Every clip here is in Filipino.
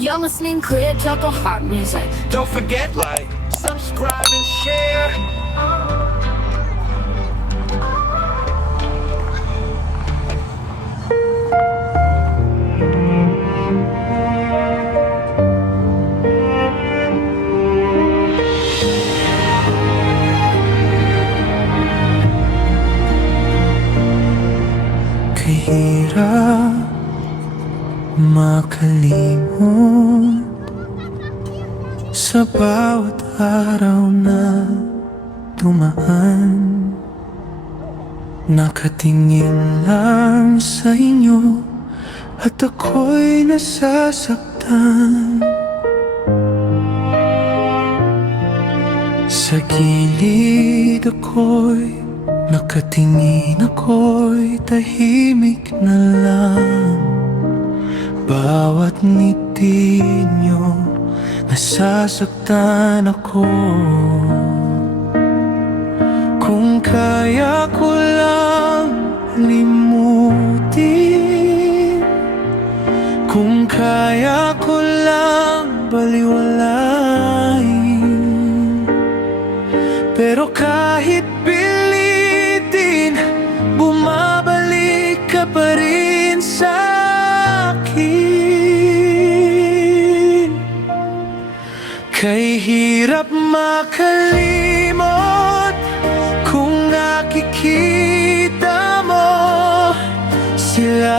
Young Sling Clear Juggle Heart Music. Don't forget, like, subscribe and share. Kahirap makalimot sa bawat araw na dumaan. Nakatingin lang sa inyo at ako'y nasasaktan. Sa gilid ako'y nakatingin, ako'y tahimik na lang. Bawat ngiti nyo, nasasaktan ako. Kung kaya ko lang limutin, kung kaya ko lang baliwalain, pero kahit pilitin, bumabalik ka pa rin sa akin. Kay hirap makalimot kung nakikita mo sila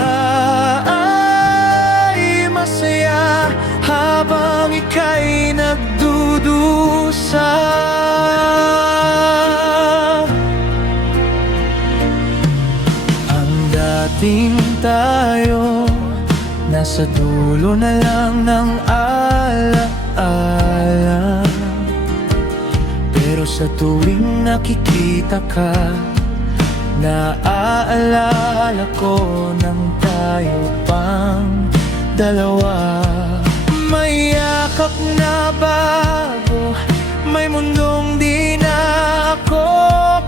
ay masaya habang ika'y nagdudusa. Ang dating tayo nasa dulo na lang ng alaala, pero sa tuwing nakikita ka, naaalala ko nang tayo pang dalawa. May yakap na bago, may mundong di na ako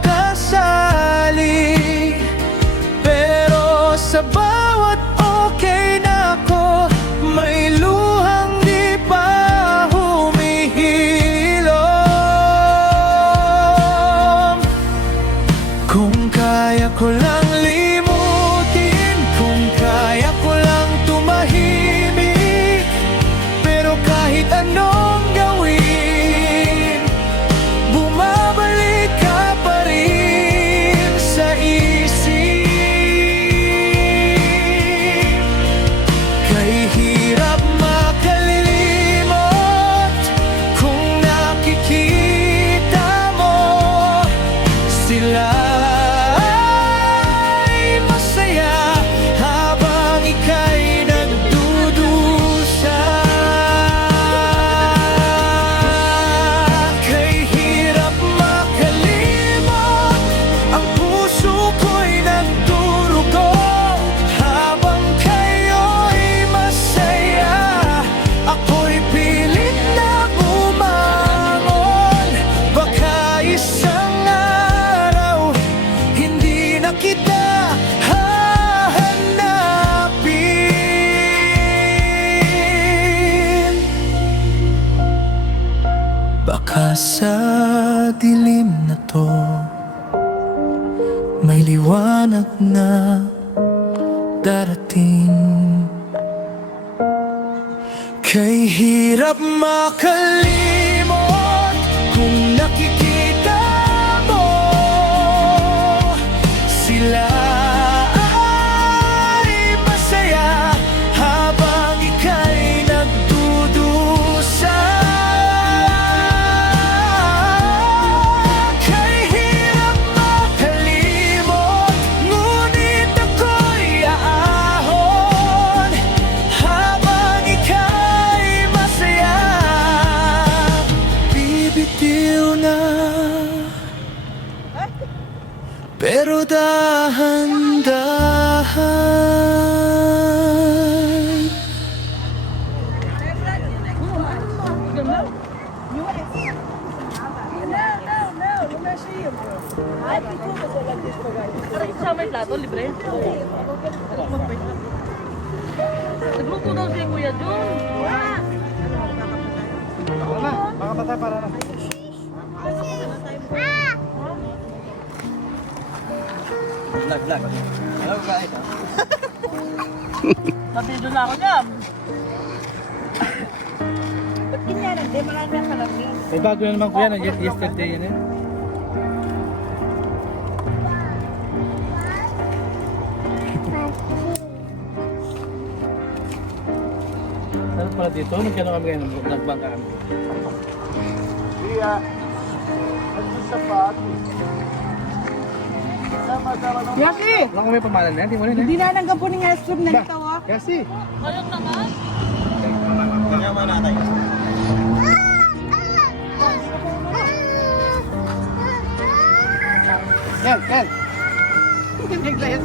kasali, pero sa bawat okay na ako, may luhang di pa humihilom. Kung kaya ko lang limutin, kung kaya ko lang tumahimik, pero kahit anong gawin, bumabalik ka pa rin sa isip. Kay hirap makalilimot kung nakikita mo sila ay masaya habang ika'y nagdudusa. Kay hirap makalimot, ang puso ko'y nagdurugo habang kayo'y masaya. Ako'y pilit na bumangon, baka isang araw hindi na kita hahanapin. Baka sa dilim na to may liwanag na darating. Kay hirap makalimot kung nakikita mo sila ay masaya habang ika'y nagdudusa. Kay hirap makalimot, ngunit ako'y aahon habang ika'y masaya. Bibitiw na, pero dahan-dahan. Kasama yung plato, libre. Nagluto daw si Kuya Jun. na, baka patay para na. Vlog. Hello guys. Nabidyo na ako niyan. Ba't ganyan? Hindi, marami ang kalami. May bago na naman kuya, yesterday yan eh. Saan pala dito? Magkano kami ngayon? Nagbangka kami. Yaki! Wala kami pamalan na yan, di mo rin eh. Hindi na nanggap po ni Hesrum na ito, ah. Kasi. Ayun naman. Kel. Naglayas.